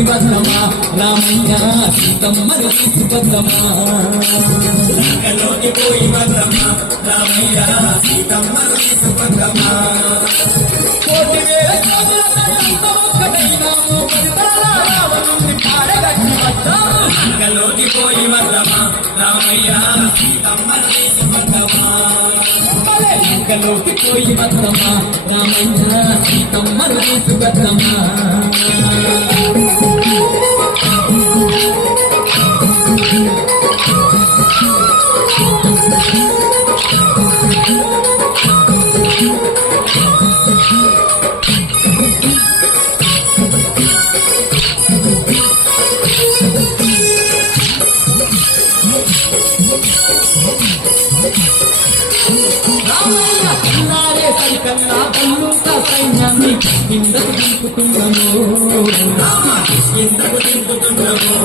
ఇంకలోకి పోయి వద్దమా రామయ్య సీతమ్మను తీసుకొద్దమా ఇంకలోకి పోయి వద్దమా రామయ్య సీతమ్మను తీసుకొద్దమా కోటి వేల ఒక్కటైనాము పరిసరాల పారగట్టి వద్దాము పోయి వద్దమా రామయ్య సీతమ్మను తీసుకొద్దమా పోయి వద్దమా రామయ్య సీతమ్మను తీసుకొద్దమా దింపుతున్నాము కిందకు దింపుతున్నాము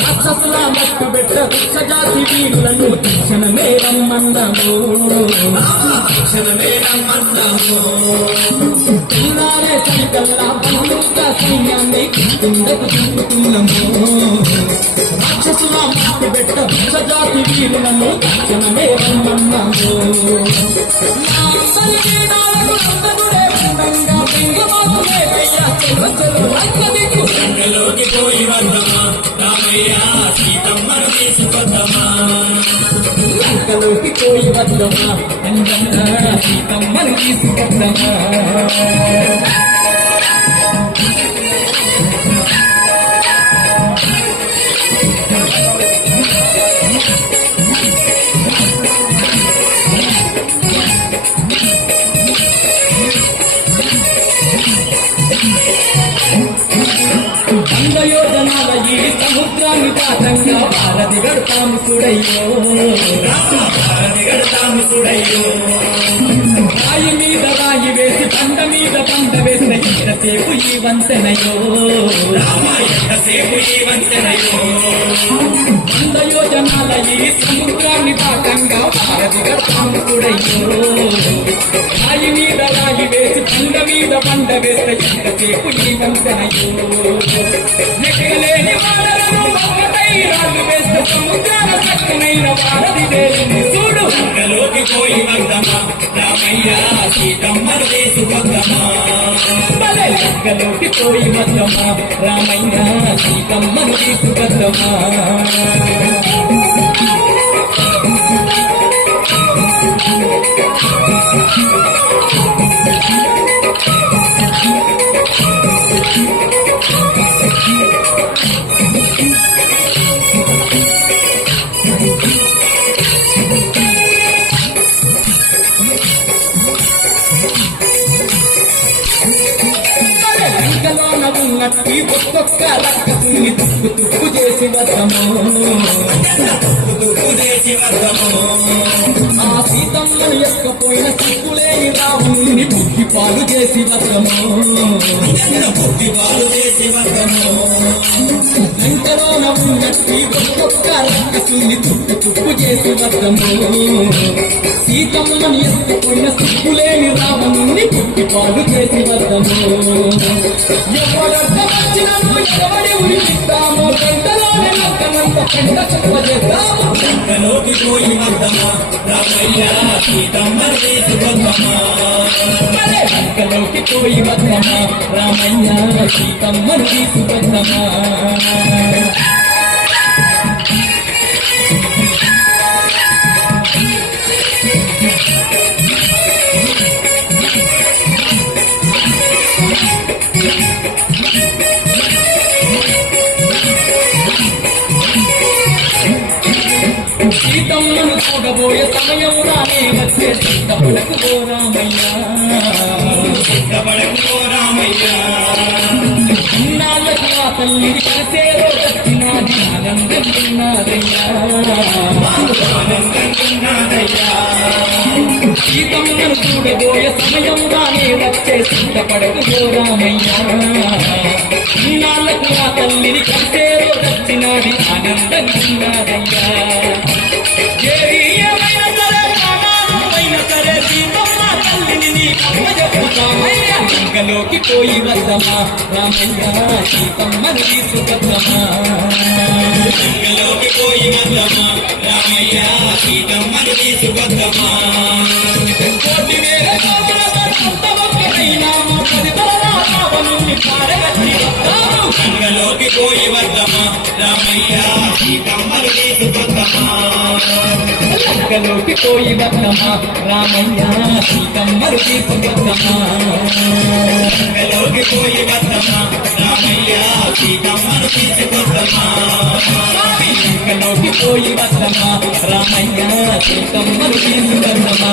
రాక్షసుల మట్టు పెట్ట వృక్షజాతి వీరులను క్షణమే రమ్మన్నాము క్షణమే రమ్మన్నాము కన్నారే సరికల్లా బల్లుక సైన్యాన్ని దింపుతున్నాము రాక్షసుల మట్టు పెట్ట వీరులను రమ్మన్నాము. ఇంకలోకి కోడి వద్దమా రంగన్న సీతమ్మను తీసుకొద్దమా గడతాము చూడయ్యో భారతి గడతాము చూడయ్యో రాయి మీద రాయి వేసి పంట మీద పంట వేసిన ఎంతసేపు ఈ వంతెనయో ఎంతసేపు ఈ వంతెనయో వంద యోజనాల ఈ సముద్రాన్ని పాఠంగా భారతి గడతాము చూడయ్యో రాయి మీద రాయి వేసి పంట మీద పంట వేసిన ఎంతసేపు ఈ వంతెనయో వారధి చూడు. లంకలోకి పోయి వద్దమా రామయ్య సీతమ్మను తీసుకొద్దమా భలే! పోయి వద్దమా రామయ్య సీతమ్మను తీసుకొద్దమా ఒక్కొక్క రక్కసుని తుప్పు తుక్కు చేసి వద్దము తుక్కు చేసి వద్దము ఆ సీతమ్మను ఎక్కపోయిన సిక్కులేని రాముని బుద్ధి పాలు చేసి వద్దము బుద్ధి పాలు చేసి వద్దము లంకలోన ఉన్నట్టి ఒక్కొక్క రక్కసుని తుక్కు తుక్కు చేసి వద్దము సీతమ్మను ఎత్తుకున్న సిక్కులేని రావణుని పుట్టి పాలు చేసి వద్దము ఎవరొక్క గంటలోనే గంటలోకి పోయి వద్దమా రామయ్య సీతమ్మను తీసుకొద్దమా లంకలోకి పోయి వద్దమా రామయ్య సీతమ్మ తీసుకొద్దమా చూడబోయే సమయం వచ్చే సిద్ధపడకు ఓ రామయ్యా సిద్ధపడకు ఓ రామయ్యా ఇన్నాళ్ళకి ఆ తల్లిని కలిసే రోజొచ్చినాది ఆనందం ఉన్నదయ్యా ఆనందం సీతమ్మను చూడబోయే సమయం రానే వచ్చే సిద్ధపడకు ఓ తల్లిని కలిసే రోజొచ్చినాది ఆనందం రామయ్య పోయి వద్దమా రామయ్య సీతమ్మను తీసుకొద్దమా లంకలోకి పోయి వద్దమా రామయ్య సీతమ్మను తీసుకొద్దమా రావణుని పారగట్టి వద్దాము లంకలోకి పోయి వద్దమా రామయ్య సీతమ్మను తీసుకొద్దమా లంకలోకి పోయి వద్దమా రామయ్య సీతమ్మను తీసుకొద్దమా లంకలోకి పోయి వద్దమా రామయ్య సీతమ్మను తీసుకొద్దమా లంకలోకి పోయి వద్దమా రామయ్య సీతమ్మను తీసుకొద్దమా